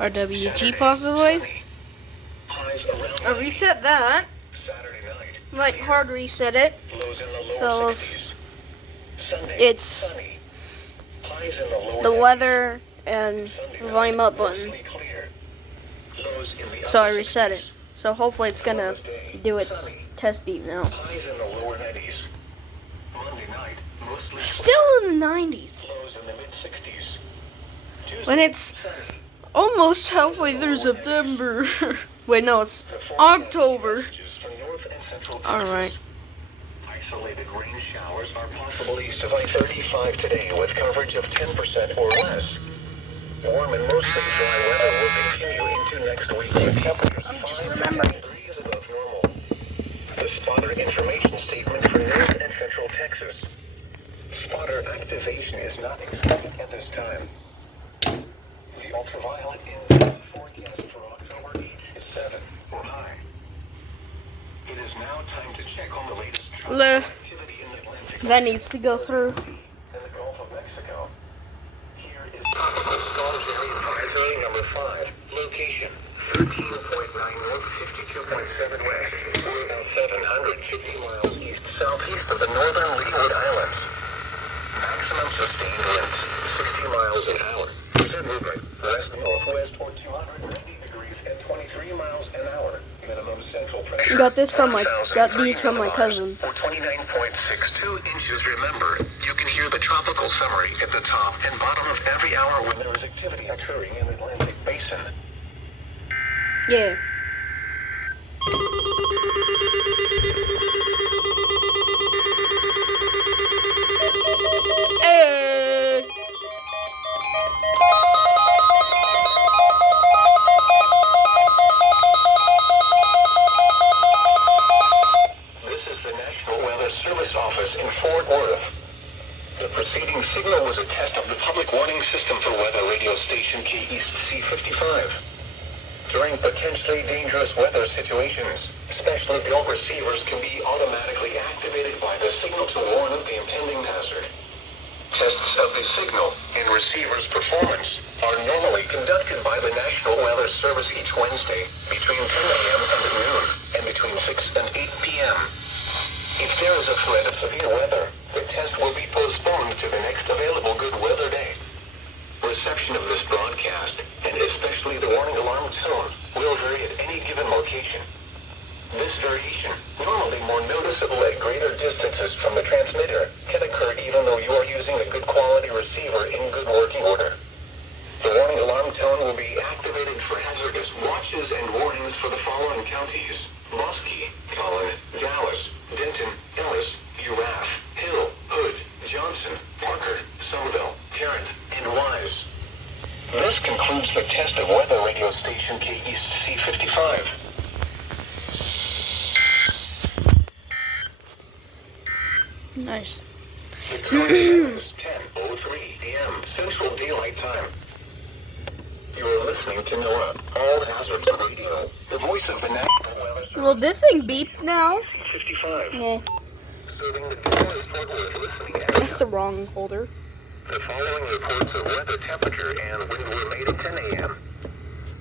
RWT possibly. I reset that. Like hard reset it. So it's the weather and volume up button. So I reset it. So hopefully it's gonna do its test beep now. Still in the 90s. When it's almost halfway through September. Wait, no, it's October. Alright. Isolated rain showers are possible east of I-35 today with coverage of 10% or less. Warm and mostly dry weather will continue into next week with temperatures 5 degrees above normal. The spotter information statement for North and Central Texas. Spotter activation is not expected at this time. The ultraviolet forecast for October 8 is 7 or high. It is now time to check on the latest activity in the Atlantic. That needs to go through. In the Gulf of Mexico. Here is tropical storm area advisory number 5. Location 13.9 north, 52.7 west, or about 750 miles east-southeast of the northern Leeward Islands. Maximum sustained winds 60 miles an hour. Percent movement west-northwest or 290 degrees at 23 miles an hour. Minimum central pressure. Got these from my cousin. For 29.62 inches, remember, you can hear the tropical summary at the top and bottom of every hour when there is activity occurring in the Atlantic Basin. Yeah. The preceding signal was a test of the public warning system for weather radio station K East C55. During potentially dangerous weather situations, specially built receivers can be automatically activated by the signal to warn of the impending hazard. Tests of the signal and receiver's performance are normally conducted by the National Weather Service each Wednesday between 10 a.m. and noon and between 6 and 8 p.m. If there is a threat of severe weather, the test will be postponed to the next available good weather day. Reception of this broadcast, and especially the warning alarm tone, will vary at any given location. This variation, normally more noticeable at greater distances from the transmitter, can occur even though you are using a good quality receiver in good working order. The warning alarm tone will be activated for hazardous watches and warnings for the following counties: Bosque, Collin, Dallas, Denton, Ellis, Urath, Hill, Hood, Johnson, Parker, Somerville, Tarrant, and Wise. This concludes the test of weather radio station K East C55. Nice. The time is 10:03 a.m. Central Daylight Time. You are listening to NOAA, All Hazards Radio, the voice of the National Weather Service. Well, this thing beeped now. 55. Yeah. Serving the Dallas Fort Worth listening area. That's the wrong holder. The following reports of weather, temperature, and wind were made at 10 a.m.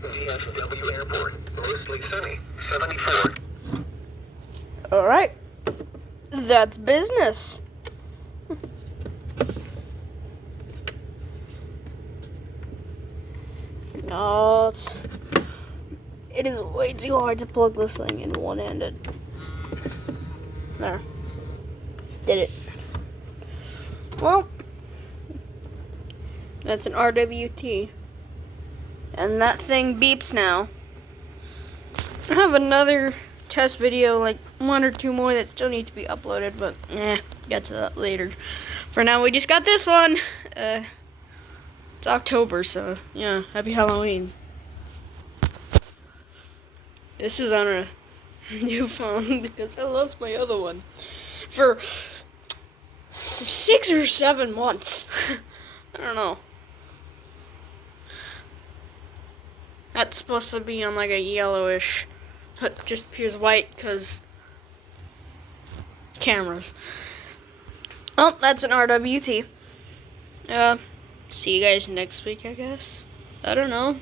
DFW Airport, mostly sunny, 74. Alright. That's business. No, it is way too hard to plug this thing in one-handed. There. Did it. Well, that's an RWT. And that thing beeps now. I have another test video, like 1 or 2 more that still need to be uploaded, but get to that later. For now, we just got this one. It's October, so yeah, happy Halloween. This is on a new phone because I lost my other one for 6 or 7 months. I don't know. That's supposed to be on like a yellowish, but just appears white because cameras. Oh, that's an RWT. See you guys next week, I guess. I don't know.